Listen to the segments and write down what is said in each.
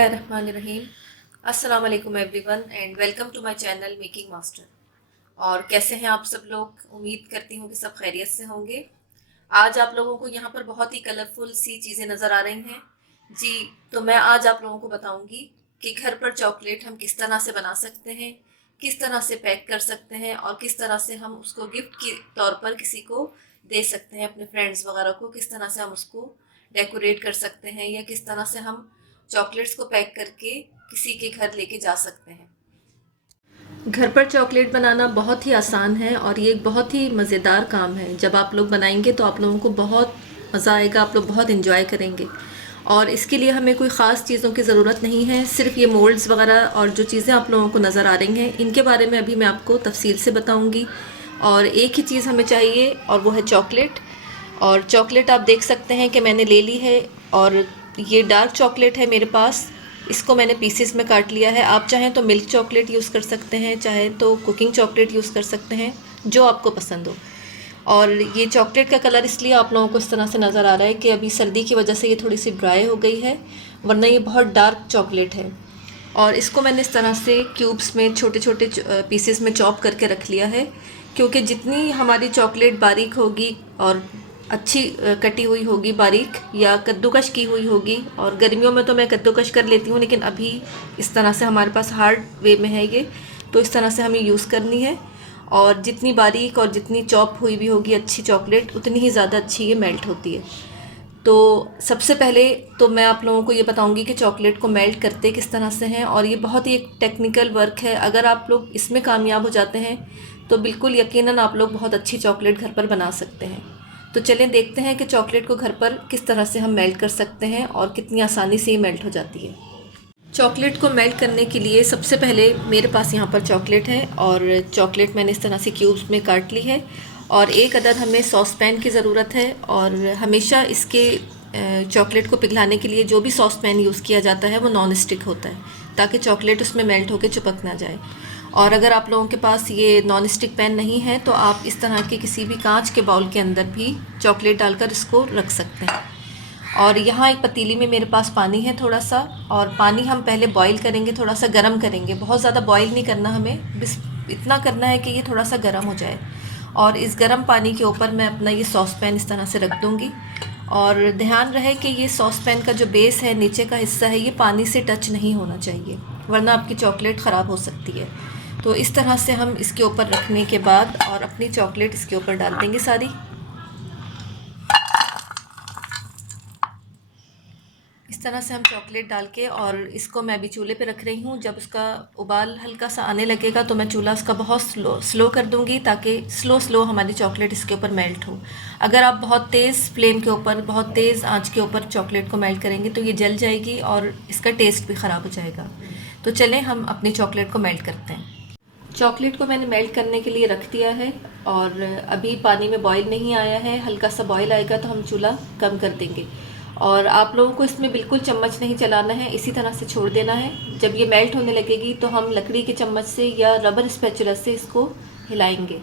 बिस्मिल्लाहिर्रहमानिर्रहीम। अस्सलाम वालेकुम everyone and welcome to my channel making master. और कैसे हैं आप सब लोग? उम्मीद करती हूँ कि सब खैरियत से होंगे। आज आप लोगों को यहाँ पर बहुत ही कलरफुल सी चीज़ें नज़र आ रही हैं जी। तो मैं आज आप लोगों को बताऊँगी कि घर पर चॉकलेट हम किस तरह से बना सकते हैं, किस तरह से पैक कर सकते हैं और किस तरह से हम उसको गिफ्ट के तौर पर किसी को दे सकते हैं, अपने फ्रेंड्स वगैरह को किस तरह से हम उसको डेकोरेट कर सकते हैं या किस तरह से हम चॉकलेट्स को पैक करके किसी के घर लेके जा सकते हैं। घर पर चॉकलेट बनाना बहुत ही आसान है और ये एक बहुत ही मज़ेदार काम है। जब आप लोग बनाएंगे तो आप लोगों को बहुत मज़ा आएगा, आप लोग बहुत इन्जॉय करेंगे। और इसके लिए हमें कोई ख़ास चीज़ों की ज़रूरत नहीं है, सिर्फ ये मोल्ड्स वगैरह और जो चीज़ें आप लोगों को नज़र आ रही हैं इनके बारे में अभी मैं आपको तफसील से बताऊँगी। और एक ही चीज़ हमें चाहिए और वो है चॉकलेट। और चॉकलेट आप देख सकते हैं कि मैंने ले ली है और ये डार्क चॉकलेट है मेरे पास। इसको मैंने पीसेस में काट लिया है। आप चाहें तो मिल्क चॉकलेट यूज़ कर सकते हैं, चाहे तो कुकिंग चॉकलेट यूज़ कर सकते हैं, जो आपको पसंद हो। और ये चॉकलेट का कलर इसलिए आप लोगों को इस तरह से नज़र आ रहा है कि अभी सर्दी की वजह से ये थोड़ी सी ड्राई हो गई है, वरना ये बहुत डार्क चॉकलेट है। और इसको मैंने इस तरह से क्यूब्स में छोटे छोटे पीसेस में चॉप करके रख लिया है, क्योंकि जितनी हमारी चॉकलेट बारीक होगी और अच्छी कटी हुई होगी बारीक या कद्दूकश की हुई होगी, और गर्मियों में तो मैं कद्दूकश कर लेती हूँ लेकिन अभी इस तरह से हमारे पास हार्ड वे में है ये, तो इस तरह से हमें यूज़ करनी है। और जितनी बारीक और जितनी चॉप हुई भी होगी अच्छी चॉकलेट, उतनी ही ज़्यादा अच्छी ये मेल्ट होती है। तो सबसे पहले तो मैं आप लोगों को ये बताऊंगी कि चॉकलेट को मेल्ट करते किस तरह से हैं, और ये बहुत ही एक टेक्निकल वर्क है। अगर आप लोग इसमें कामयाब हो जाते हैं तो बिल्कुल यकीनन आप लोग बहुत अच्छी चॉकलेट घर पर बना सकते हैं। तो चलें देखते हैं कि चॉकलेट को घर पर किस तरह से हम मेल्ट कर सकते हैं और कितनी आसानी से ये मेल्ट हो जाती है। चॉकलेट को मेल्ट करने के लिए सबसे पहले मेरे पास यहाँ पर चॉकलेट है और चॉकलेट मैंने इस तरह से क्यूब्स में काट ली है। और एक अदद हमें सॉस पैन की ज़रूरत है, और हमेशा इसके चॉकलेट को पिघलाने के लिए जो भी सॉस पैन यूज़ किया जाता है वो नॉन स्टिक होता है, ताकि चॉकलेट उसमें मेल्ट होकर चिपक ना जाए। और अगर आप लोगों के पास ये नॉन स्टिक पैन नहीं है तो आप इस तरह के किसी भी कांच के बाउल के अंदर भी चॉकलेट डालकर इसको रख सकते हैं। और यहाँ एक पतीली में मेरे पास पानी है थोड़ा सा, और पानी हम पहले बॉईल करेंगे, थोड़ा सा गर्म करेंगे। बहुत ज़्यादा बॉईल नहीं करना हमें, बस इतना करना है कि ये थोड़ा सा गर्म हो जाए। और इस गर्म पानी के ऊपर मैं अपना ये सॉस पैन इस तरह से रख दूँगी। और ध्यान रहे कि ये सॉस पैन का जो बेस है, नीचे का हिस्सा है, ये पानी से टच नहीं होना चाहिए, वरना आपकी चॉकलेट ख़राब हो सकती है। तो इस तरह से हम इसके ऊपर रखने के बाद और अपनी चॉकलेट इसके ऊपर डाल देंगे सारी। इस तरह से हम चॉकलेट डाल के, और इसको मैं अभी चूल्हे पे रख रही हूँ। जब उसका उबाल हल्का सा आने लगेगा तो मैं चूल्हा उसका बहुत स्लो कर दूँगी, ताकि स्लो हमारी चॉकलेट इसके ऊपर मेल्ट हो। अगर आप बहुत तेज़ फ्लेम के ऊपर, बहुत तेज़ आंच के ऊपर चॉकलेट को मेल्ट करेंगे तो ये जल जाएगी और इसका टेस्ट भी ख़राब हो जाएगा। तो चलें हम अपनी चॉकलेट को मेल्ट करते हैं। चॉकलेट को मैंने मेल्ट करने के लिए रख दिया है, और अभी पानी में बॉईल नहीं आया है। हल्का सा बॉईल आएगा तो हम चूल्हा कम कर देंगे। और आप लोगों को इसमें बिल्कुल चम्मच नहीं चलाना है, इसी तरह से छोड़ देना है। जब ये मेल्ट होने लगेगी तो हम लकड़ी के चम्मच से या रबर स्पैचुला से इसको हिलाएंगे।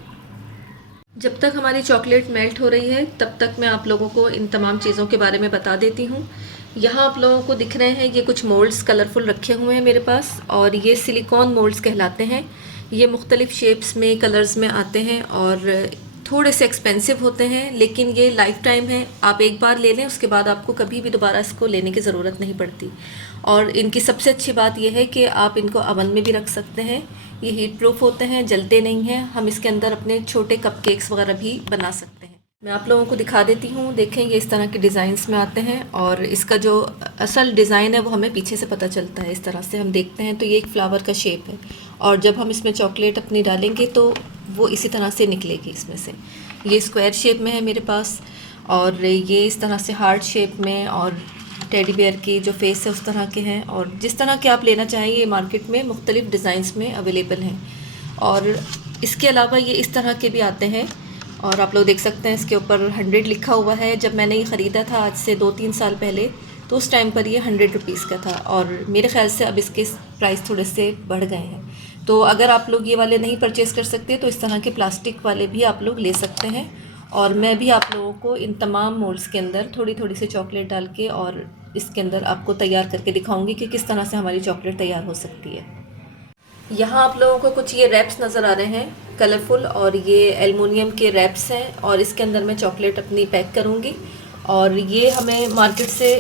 जब तक हमारी चॉकलेट मेल्ट हो रही है तब तक मैं आप लोगों को इन तमाम चीज़ों के बारे में बता देती हूँ। यहाँ आप लोगों को दिख रहे हैं ये कुछ मोल्ड्स कलरफुल रखे हुए हैं मेरे पास, और ये सिलिकॉन मोल्ड्स कहलाते हैं। ये मुख्तलिफ़ शेप्स में, कलर्स में आते हैं और थोड़े से एक्सपेंसिव होते हैं, लेकिन ये लाइफ टाइम है। आप एक बार ले लें, उसके बाद आपको कभी भी दोबारा इसको लेने की ज़रूरत नहीं पड़ती। और इनकी सबसे अच्छी बात यह है कि आप इनको अवन में भी रख सकते हैं। ये हीट प्रूफ होते हैं, जलते नहीं हैं। हम इसके अंदर अपने छोटे कपकेक्स वगैरह भी बना सकते हैं। मैं आप लोगों को दिखा देती हूँ। देखें, ये इस तरह के डिज़ाइंस में आते हैं, और इसका जो असल डिज़ाइन है वो हमें पीछे से पता चलता है। इस तरह से हम देखते हैं तो ये एक फ्लावर का शेप है, और जब हम इसमें चॉकलेट अपनी डालेंगे तो वो इसी तरह से निकलेगी इसमें से। ये स्क्वायर शेप में है मेरे पास, और ये इस तरह से हार्ट शेप में, और टेडी बेयर की जो फेस है उस तरह के हैं। और जिस तरह के आप लेना चाहें ये मार्केट में मुख्तलिफ़ डिज़ाइंस में अवेलेबल हैं। और इसके अलावा ये इस तरह के भी आते हैं, और आप लोग देख सकते हैं इसके ऊपर 100 लिखा हुआ है। जब मैंने ये ख़रीदा था आज से 2-3 साल पहले, तो उस टाइम पर ये 100 रुपीज़ का था, और मेरे ख़्याल से अब इसके प्राइस थोड़े से बढ़ गए हैं। तो अगर आप लोग ये वाले नहीं परचेज़ कर सकते तो इस तरह के प्लास्टिक वाले भी आप लोग ले सकते हैं, और मैं भी आप लोगों को इन तमाम मोल्ड्स के अंदर थोड़ी थोड़ी सी चॉकलेट डाल के और इसके अंदर आपको तैयार करके दिखाऊंगी कि किस तरह से हमारी चॉकलेट तैयार हो सकती है। यहाँ आप लोगों को कुछ ये रैप्स नज़र आ रहे हैं कलरफुल, और ये एलुमिनियम के रैप्स हैं और इसके अंदर मैं चॉकलेट अपनी पैक करूँगी। और ये हमें मार्केट से,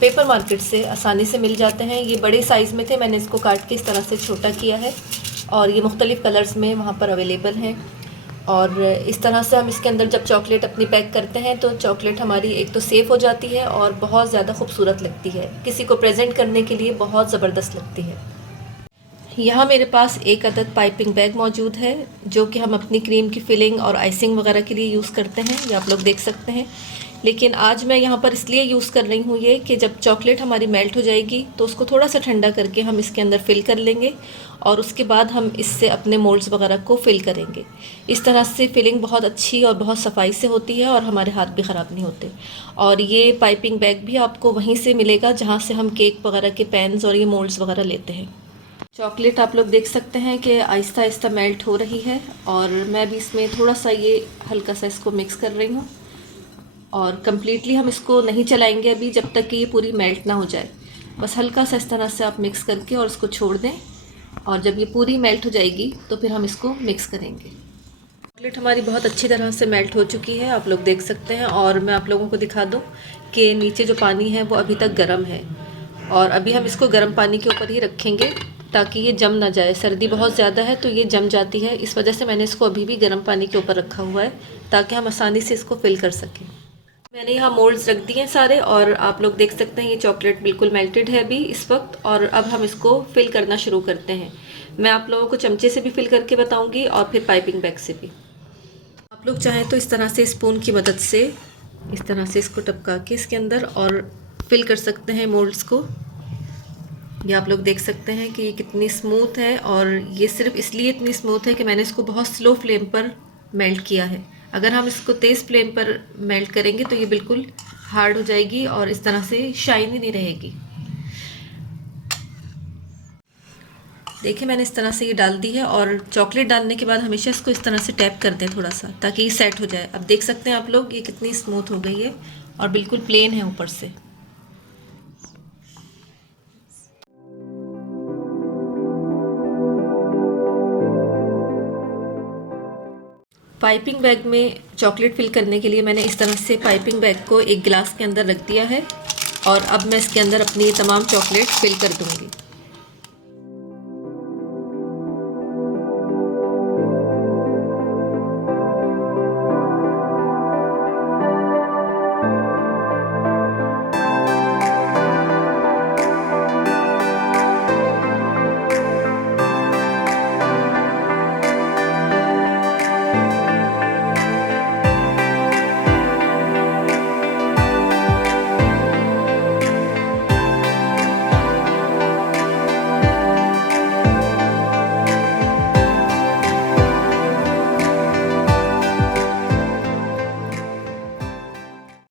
पेपर मार्केट से आसानी से मिल जाते हैं। ये बड़े साइज़ में थे, मैंने इसको काट के इस तरह से छोटा किया है और ये मुख्तलिफ़ कलर्स में वहाँ पर अवेलेबल हैं। और इस तरह से हम इसके अंदर जब चॉकलेट अपनी पैक करते हैं तो चॉकलेट हमारी एक तो सेफ़ हो जाती है और बहुत ज़्यादा खूबसूरत लगती है, किसी को प्रेजेंट करने के लिए बहुत ज़बरदस्त लगती है। यहाँ मेरे पास एक अदद पाइपिंग बैग मौजूद है जो कि हम अपनी क्रीम की फिलिंग और आइसिंग वगैरह के लिए यूज़ करते हैं, ये आप लोग देख सकते हैं। लेकिन आज मैं यहाँ पर इसलिए यूज़ कर रही हूँ ये कि जब चॉकलेट हमारी मेल्ट हो जाएगी तो उसको थोड़ा सा ठंडा करके हम इसके अंदर फ़िल कर लेंगे और उसके बाद हम इससे अपने मोल्ड्स वगैरह को फ़िल करेंगे। इस तरह से फिलिंग बहुत अच्छी और बहुत सफाई से होती है और हमारे हाथ भी ख़राब नहीं होते। और ये पाइपिंग बैग भी आपको वहीं से मिलेगा जहाँ से हम केक वगैरह के पैन्स और ये मोल्ड्स वगैरह लेते हैं। चॉकलेट आप लोग देख सकते हैं कि आहिस्ता आहिस्ता मेल्ट हो रही है और मैं भी इसमें थोड़ा सा ये हल्का सा इसको मिक्स कर रही हूँ। और कम्प्लीटली हम इसको नहीं चलाएंगे अभी जब तक कि ये पूरी मेल्ट ना हो जाए। बस हल्का सा इस तरह से आप मिक्स करके और इसको छोड़ दें और जब ये पूरी मेल्ट हो जाएगी तो फिर हम इसको मिक्स करेंगे। चॉकलेट हमारी बहुत अच्छी तरह से मेल्ट हो चुकी है, आप लोग देख सकते हैं। और मैं आप लोगों को दिखा दूँ कि नीचे जो पानी है वो अभी तक गर्म है और अभी हम इसको गर्म पानी के ऊपर ही रखेंगे ताकि ये जम ना जाए। सर्दी बहुत ज़्यादा है तो ये जम जाती है, इस वजह से मैंने इसको अभी भी गर्म पानी के ऊपर रखा हुआ है ताकि हम आसानी से इसको फिल कर सकें। मैंने यहाँ मोल्ड्स रख दिए हैं सारे और आप लोग देख सकते हैं ये चॉकलेट बिल्कुल मेल्टेड है अभी इस वक्त। और अब हम इसको फिल करना शुरू करते हैं। मैं आप लोगों को चमचे से भी फिल करके बताऊंगी और फिर पाइपिंग बैग से भी। आप लोग चाहें तो इस तरह से स्पून की मदद से इस तरह से इसको टपका के इसके अंदर और फिल कर सकते हैं मोल्ड्स को। ये आप लोग देख सकते हैं कि ये कितनी स्मूथ है और ये सिर्फ इसलिए इतनी स्मूथ है कि मैंने इसको बहुत स्लो फ्लेम पर मेल्ट किया है। अगर हम इसको तेज़ फ्लेम पर मेल्ट करेंगे तो ये बिल्कुल हार्ड हो जाएगी और इस तरह से शाइनी नहीं रहेगी। देखिए मैंने इस तरह से ये डाल दी है और चॉकलेट डालने के बाद हमेशा इसको इस तरह से टैप कर दें थोड़ा सा ताकि ये सेट हो जाए। अब देख सकते हैं आप लोग ये कितनी स्मूथ हो गई है और बिल्कुल प्लेन है ऊपर से। पाइपिंग बैग में चॉकलेट फिल करने के लिए मैंने इस तरह से पाइपिंग बैग को एक गिलास के अंदर रख दिया है और अब मैं इसके अंदर अपनी तमाम चॉकलेट फिल कर दूंगी।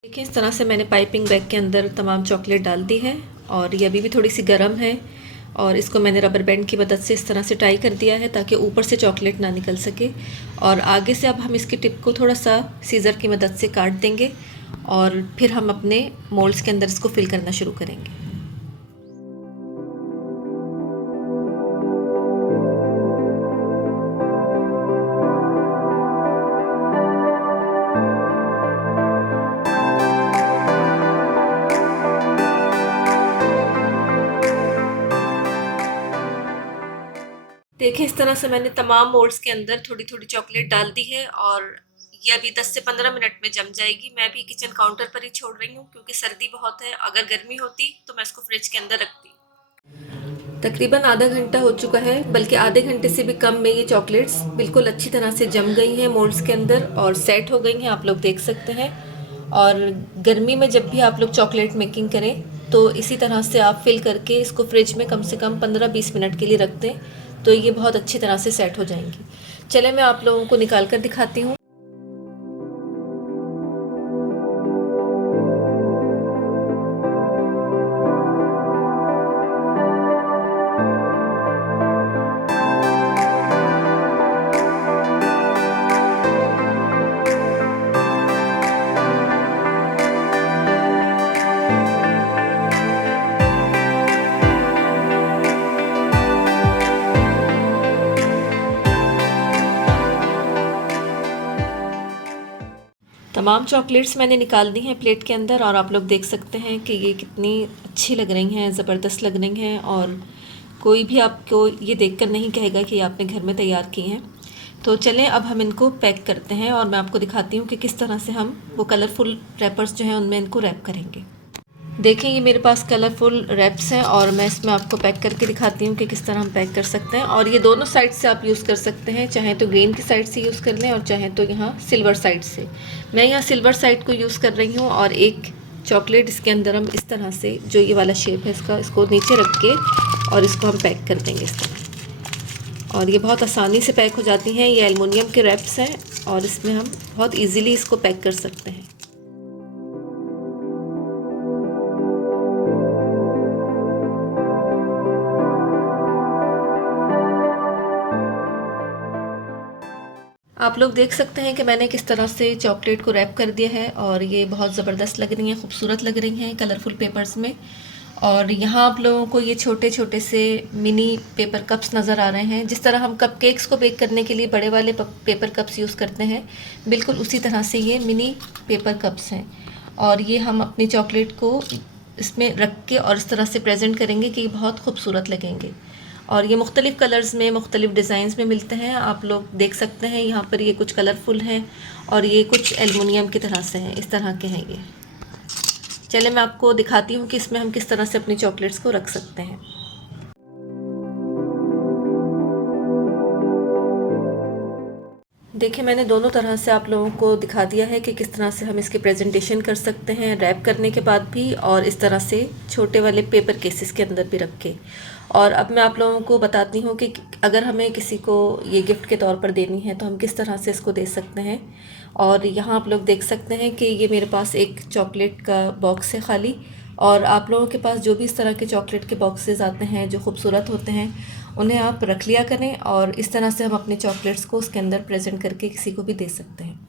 देखिए इस तरह से मैंने पाइपिंग बैग के अंदर तमाम चॉकलेट डाल दी है और ये अभी भी थोड़ी सी गर्म है और इसको मैंने रबर बैंड की मदद से इस तरह से टाई कर दिया है ताकि ऊपर से चॉकलेट ना निकल सके। और आगे से अब हम इसकी टिप को थोड़ा सा सीज़र की मदद से काट देंगे और फिर हम अपने मोल्ड्स के अंदर इसको फिल करना शुरू करेंगे। देखिए इस तरह से मैंने तमाम मोल्ड्स के अंदर थोड़ी थोड़ी चॉकलेट डाल दी है और ये अभी 10 से 15 मिनट में जम जाएगी। मैं अभी किचन काउंटर पर ही छोड़ रही हूँ क्योंकि सर्दी बहुत है। अगर गर्मी होती तो मैं इसको फ्रिज के अंदर रखती। तकरीबन आधा घंटा हो चुका है, बल्कि आधे घंटे से भी कम में ये चॉकलेट्स बिल्कुल अच्छी तरह से जम गई हैं मोल्ड्स के अंदर और सेट हो गई हैं, आप लोग देख सकते हैं। और गर्मी में जब भी आप लोग चॉकलेट मेकिंग करें तो इसी तरह से आप फिल करके इसको फ्रिज में कम से कम 15-20 मिनट के लिए रख दें तो ये बहुत अच्छी तरह से सेट हो जाएंगी। चले मैं आप लोगों को निकाल कर दिखाती हूँ। तमाम चॉकलेट्स मैंने निकाल दी हैं प्लेट के अंदर और आप लोग देख सकते हैं कि ये कितनी अच्छी लग रही हैं, ज़बरदस्त लग रही हैं और कोई भी आपको ये देखकर नहीं कहेगा कि आपने घर में तैयार की हैं। तो चलें अब हम इनको पैक करते हैं और मैं आपको दिखाती हूँ कि किस तरह से हम वो कलरफुल रैपर्स जो हैं उनमें इनको रैप करेंगे। देखें ये मेरे पास कलरफुल रैप्स हैं और मैं इसमें आपको पैक करके दिखाती हूँ कि किस तरह हम पैक कर सकते हैं। और ये दोनों साइड से आप यूज़ कर सकते हैं, चाहे तो ग्रीन की साइड से यूज़ कर लें और चाहे तो यहाँ सिल्वर साइड से। मैं यहाँ सिल्वर साइड को यूज़ कर रही हूँ और एक चॉकलेट इसके अंदर हम इस तरह से, जो ये वाला शेप है इसका, इसको नीचे रख के और इसको हम पैक कर देंगे इस तरह। और ये बहुत आसानी से पैक हो जाती हैं। ये एलुमिनियम के रैप्स हैं और इसमें हम बहुत ईजीली इसको पैक कर सकते हैं। आप लोग देख सकते हैं कि मैंने किस तरह से चॉकलेट को रैप कर दिया है और ये बहुत ज़बरदस्त लग रही हैं, खूबसूरत लग रही हैं कलरफुल पेपर्स में। और यहाँ आप लोगों को ये छोटे छोटे से मिनी पेपर कप्स नज़र आ रहे हैं। जिस तरह हम कपकेक्स को बेक करने के लिए बड़े वाले पेपर कप्स यूज़ करते हैं, बिल्कुल उसी तरह से ये मिनी पेपर कप्स हैं। और ये हम अपनी चॉकलेट को इसमें रख के और इस तरह से प्रेजेंट करेंगे कि ये बहुत खूबसूरत लगेंगे। और ये मुख्तलिफ़ कलर्स में, मुख्तलिफ़ डिज़ाइंस में मिलते हैं। आप लोग देख सकते हैं यहाँ पर ये कुछ कलरफुल हैं और ये कुछ एलुमिनियम की तरह से हैं, इस तरह के हैं ये। चले मैं आपको दिखाती हूँ कि इसमें हम किस तरह से अपनी चॉकलेट्स को रख सकते हैं। देखिए मैंने दोनों तरह से आप लोगों को दिखा दिया है कि किस तरह से हम इसकी प्रेजेंटेशन कर सकते हैं रैप करने के बाद भी, और इस तरह से छोटे वाले पेपर केसेस के अंदर भी रख के। और अब मैं आप लोगों को बताती हूँ कि अगर हमें किसी को ये गिफ्ट के तौर पर देनी है तो हम किस तरह से इसको दे सकते हैं। और यहाँ आप लोग देख सकते हैं कि ये मेरे पास एक चॉकलेट का बॉक्स है खाली, और आप लोगों के पास जो भी इस तरह के चॉकलेट के बॉक्सेस आते हैं जो खूबसूरत होते हैं, उन्हें आप रख लिया करें और इस तरह से हम अपने चॉकलेट्स को उसके अंदर प्रेजेंट करके किसी को भी दे सकते हैं।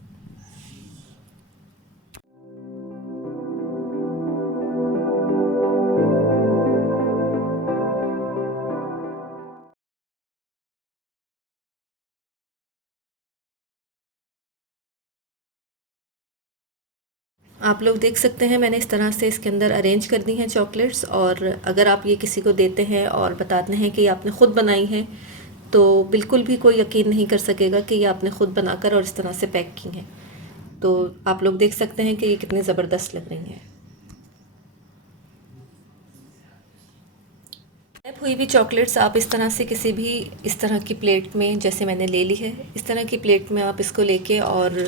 आप लोग देख सकते हैं मैंने इस तरह से इसके अंदर अरेंज कर दी हैं चॉकलेट्स। और अगर आप ये किसी को देते हैं और बताते हैं कि ये आपने ख़ुद बनाई हैं, तो बिल्कुल भी कोई यकीन नहीं कर सकेगा कि ये आपने ख़ुद बनाकर और इस तरह से पैक की हैं। तो आप लोग देख सकते हैं कि ये कितनी ज़बरदस्त लग रही हैं। रैप हुई भी चॉकलेट्स आप इस तरह से किसी भी इस तरह की प्लेट में, जैसे मैंने ले ली है, इस तरह की प्लेट में आप इसको लेके और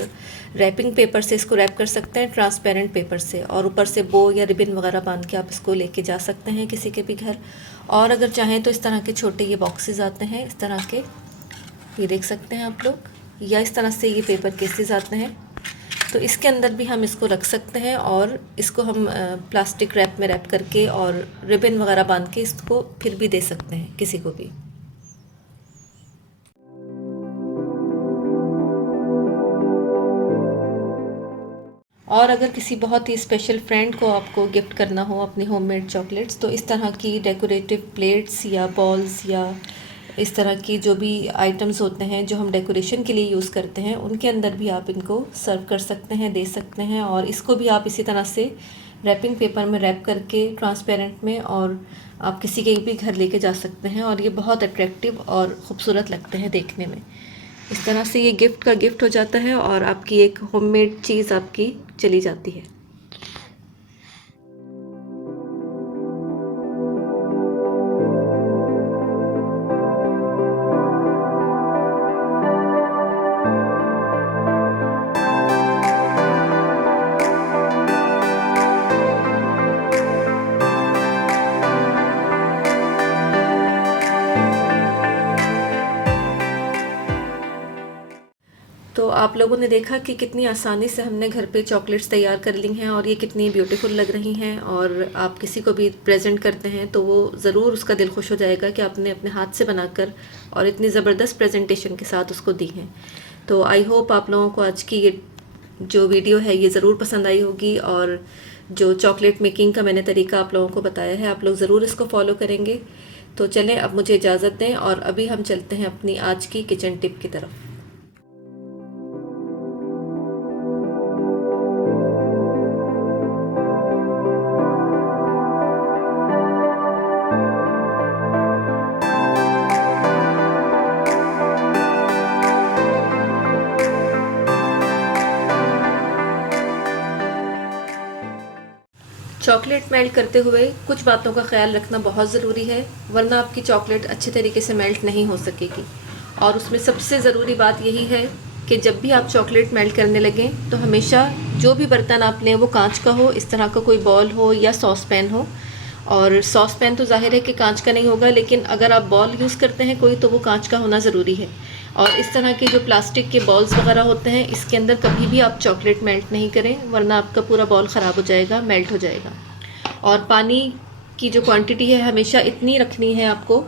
रैपिंग पेपर से इसको रैप कर सकते हैं, ट्रांसपेरेंट पेपर से, और ऊपर से बो या रिबन वगैरह बांध के आप इसको लेके जा सकते हैं किसी के भी घर। और अगर चाहें तो इस तरह के छोटे ये बॉक्सेस आते हैं इस तरह के, ये देख सकते हैं आप लोग, या इस तरह से ये पेपर केसेस आते हैं, तो इसके अंदर भी हम इसको रख सकते हैं और इसको हम प्लास्टिक रैप में रैप करके और रिबन वगैरह बांध के इसको फिर भी दे सकते हैं किसी को भी। और अगर किसी बहुत ही स्पेशल फ्रेंड को आपको गिफ्ट करना हो अपनी होममेड चॉकलेट्स, तो इस तरह की डेकोरेटिव प्लेट्स या बॉल्स या इस तरह की जो भी आइटम्स होते हैं जो हम डेकोरेशन के लिए यूज़ करते हैं, उनके अंदर भी आप इनको सर्व कर सकते हैं, दे सकते हैं। और इसको भी आप इसी तरह से रैपिंग पेपर में रैप करके ट्रांसपेरेंट में, और आप किसी के भी घर लेके जा सकते हैं और ये बहुत अट्रैक्टिव और ख़ूबसूरत लगते हैं देखने में। इस तरह से ये गिफ्ट का गिफ्ट हो जाता है और आपकी एक होममेड चीज़ आपकी चली जाती है। तो आप लोगों ने देखा कि कितनी आसानी से हमने घर पे चॉकलेट्स तैयार कर ली हैं और ये कितनी ब्यूटीफुल लग रही हैं। और आप किसी को भी प्रेजेंट करते हैं तो वो ज़रूर, उसका दिल खुश हो जाएगा कि आपने अपने हाथ से बनाकर और इतनी ज़बरदस्त प्रेजेंटेशन के साथ उसको दी हैं। तो आई होप आप लोगों को आज की ये जो वीडियो है ये ज़रूर पसंद आई होगी, और जो चॉकलेट मेकिंग का मैंने तरीका आप लोगों को बताया है, आप लोग ज़रूर इसको फॉलो करेंगे। तो चलें अब मुझे इजाज़त दें और अभी हम चलते हैं अपनी आज की किचन टिप की तरफ। चॉकलेट मेल्ट करते हुए कुछ बातों का ख्याल रखना बहुत ज़रूरी है, वरना आपकी चॉकलेट अच्छे तरीके से मेल्ट नहीं हो सकेगी। और उसमें सबसे ज़रूरी बात यही है कि जब भी आप चॉकलेट मेल्ट करने लगें तो हमेशा जो भी बर्तन आप लें वो कांच का हो, इस तरह का कोई बॉल हो या सॉस पैन हो। और सॉस पैन तो ज़ाहिर है कि कांच का नहीं होगा, लेकिन अगर आप बॉल यूज़ करते हैं कोई तो वो कांच का होना ज़रूरी है। और इस तरह के जो प्लास्टिक के बॉल्स वगैरह होते हैं इसके अंदर कभी भी आप चॉकलेट मेल्ट नहीं करें, वरना आपका पूरा बॉल ख़राब हो जाएगा, मेल्ट हो जाएगा। और पानी की जो क्वांटिटी है हमेशा इतनी रखनी है आपको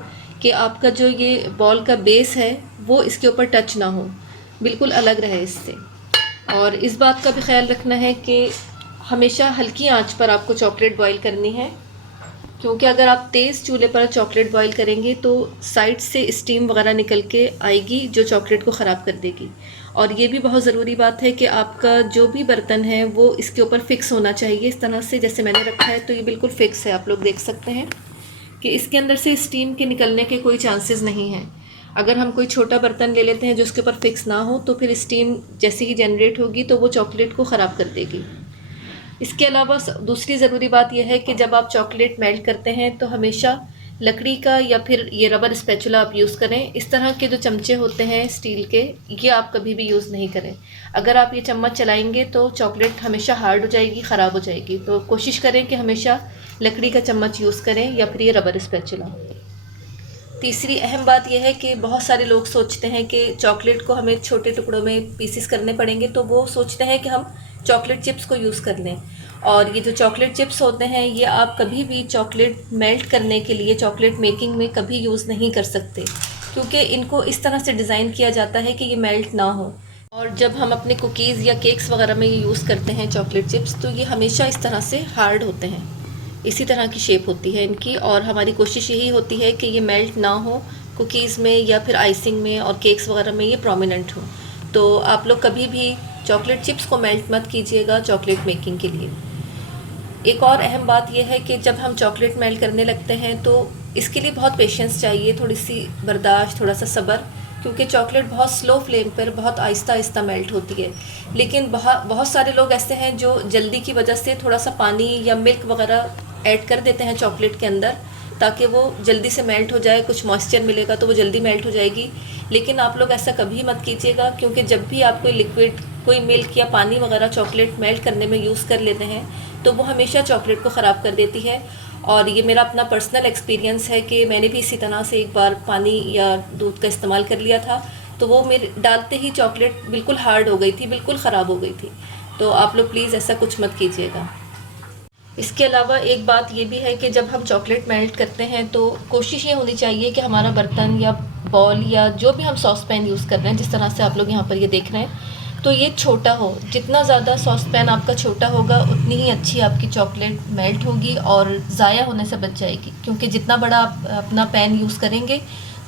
कि आपका जो ये बॉल का बेस है वो इसके ऊपर टच ना हो, बिल्कुल अलग रहे इससे। और इस बात का भी ख्याल रखना है कि हमेशा हल्की आंच पर आपको चॉकलेट बॉईल करनी है, क्योंकि अगर आप तेज़ चूल्हे पर चॉकलेट बॉईल करेंगे तो साइड से स्टीम वगैरह निकल के आएगी जो चॉकलेट को ख़राब कर देगी। और ये भी बहुत ज़रूरी बात है कि आपका जो भी बर्तन है वो इसके ऊपर फ़िक्स होना चाहिए, इस तरह से जैसे मैंने रखा है तो ये बिल्कुल फ़िक्स है। आप लोग देख सकते हैं कि इसके अंदर से स्टीम के निकलने के कोई चांसेस नहीं हैं। अगर हम कोई छोटा बर्तन ले लेते हैं जो उसके ऊपर फ़िक्स ना हो तो फिर स्टीम जैसे ही जनरेट होगी तो वो चॉकलेट को ख़राब कर देगी। इसके अलावा दूसरी ज़रूरी बात यह है कि जब आप चॉकलेट मेल्ट करते हैं तो हमेशा लकड़ी का या फिर ये रबर स्पैचुला आप यूज़ करें। इस तरह के जो चमचे होते हैं स्टील के, ये आप कभी भी यूज़ नहीं करें। अगर आप ये चम्मच चलाएंगे तो चॉकलेट हमेशा हार्ड हो जाएगी, ख़राब हो जाएगी। तो कोशिश करें कि हमेशा लकड़ी का चम्मच यूज़ करें या फिर ये रबर स्पैचुला। तीसरी अहम बात यह है कि बहुत सारे लोग सोचते हैं कि चॉकलेट को हमें छोटे टुकड़ों में पीसेस करने पड़ेंगे, तो वो सोचते हैं कि हम चॉकलेट चिप्स को यूज़ कर लें। और ये जो चॉकलेट चिप्स होते हैं ये आप कभी भी चॉकलेट मेल्ट करने के लिए, चॉकलेट मेकिंग में कभी यूज़ नहीं कर सकते, क्योंकि इनको इस तरह से डिज़ाइन किया जाता है कि ये मेल्ट ना हो। और जब हम अपने कुकीज़ या केक्स वगैरह में ये यूज़ करते हैं चॉकलेट चिप्स, तो ये हमेशा इस तरह से हार्ड होते हैं, इसी तरह की शेप होती है इनकी। और हमारी कोशिश यही होती है कि ये मेल्ट ना हो कुकीज़ में या फिर आइसिंग में, और केक्स वगैरह में ये प्रोमिनेंट हो। तो आप लोग कभी भी चॉकलेट चिप्स को मेल्ट मत कीजिएगा चॉकलेट मेकिंग के लिए। एक और अहम बात यह है कि जब हम चॉकलेट मेल्ट करने लगते हैं तो इसके लिए बहुत पेशेंस चाहिए, थोड़ी सी बर्दाश्त, थोड़ा सा सब्र, क्योंकि चॉकलेट बहुत स्लो फ्लेम पर बहुत आहिस्ता आहिस्ता मेल्ट होती है। लेकिन बहुत सारे लोग ऐसे हैं जो जल्दी की वजह से थोड़ा सा पानी या मिल्क वगैरह ऐड कर देते हैं चॉकलेट के अंदर, ताकि वो जल्दी से मेल्ट हो जाए, कुछ मॉइस्चर मिलेगा तो वो जल्दी मेल्ट हो जाएगी। लेकिन आप लोग ऐसा कभी मत कीजिएगा, क्योंकि जब भी आप कोई लिक्विड, कोई मिल्क या पानी वगैरह चॉकलेट मेल्ट करने में यूज़ कर लेते हैं तो वो हमेशा चॉकलेट को ख़राब कर देती है। और ये मेरा अपना पर्सनल एक्सपीरियंस है कि मैंने भी इसी तरह से एक बार पानी या दूध का इस्तेमाल कर लिया था, तो वो मेरे डालते ही चॉकलेट बिल्कुल हार्ड हो गई थी, बिल्कुल ख़राब हो गई थी। तो आप लोग प्लीज़ ऐसा कुछ मत कीजिएगा। इसके अलावा एक बात ये भी है कि जब हम चॉकलेट मेल्ट करते हैं तो कोशिश ये होनी चाहिए कि हमारा बर्तन या बॉल या जो भी हम सॉस पैन यूज़ कर रहे हैं, जिस तरह से आप लोग यहाँ पर ये देख रहे हैं, तो ये छोटा हो। जितना ज़्यादा सॉस पैन आपका छोटा होगा उतनी ही अच्छी आपकी चॉकलेट मेल्ट होगी और ज़ाया होने से बच जाएगी, क्योंकि जितना बड़ा आप अपना पैन यूज़ करेंगे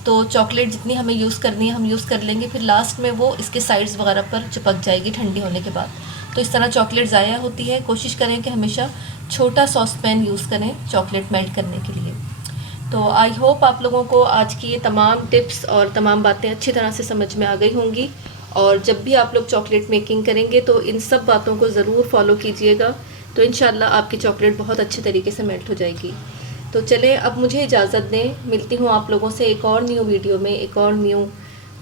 तो चॉकलेट जितनी हमें यूज़ करनी है हम यूज़ कर लेंगे, फिर लास्ट में वो इसके साइड्स वगैरह पर चिपक जाएगी ठंडी होने के बाद। तो इस तरह चॉकलेट ज़ाया होती है। कोशिश करें कि हमेशा छोटा सॉस पैन यूज़ करें चॉकलेट मेल्ट करने के लिए। तो आई होप आप लोगों को आज की ये तमाम टिप्स और तमाम बातें अच्छी तरह से समझ में आ गई होंगी। और जब भी आप लोग चॉकलेट मेकिंग करेंगे तो इन सब बातों को ज़रूर फॉलो कीजिएगा, तो इंशाल्लाह आपकी चॉकलेट बहुत अच्छे तरीके से मेल्ट हो जाएगी। तो चलें, अब मुझे इजाज़त दें। मिलती हूँ आप लोगों से एक और न्यू वीडियो में, एक और न्यू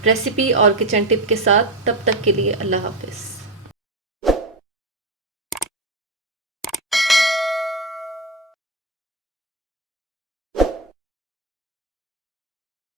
रेसिपी और किचन टिप के साथ। तब तक के लिए अल्लाह हाफ़िज़।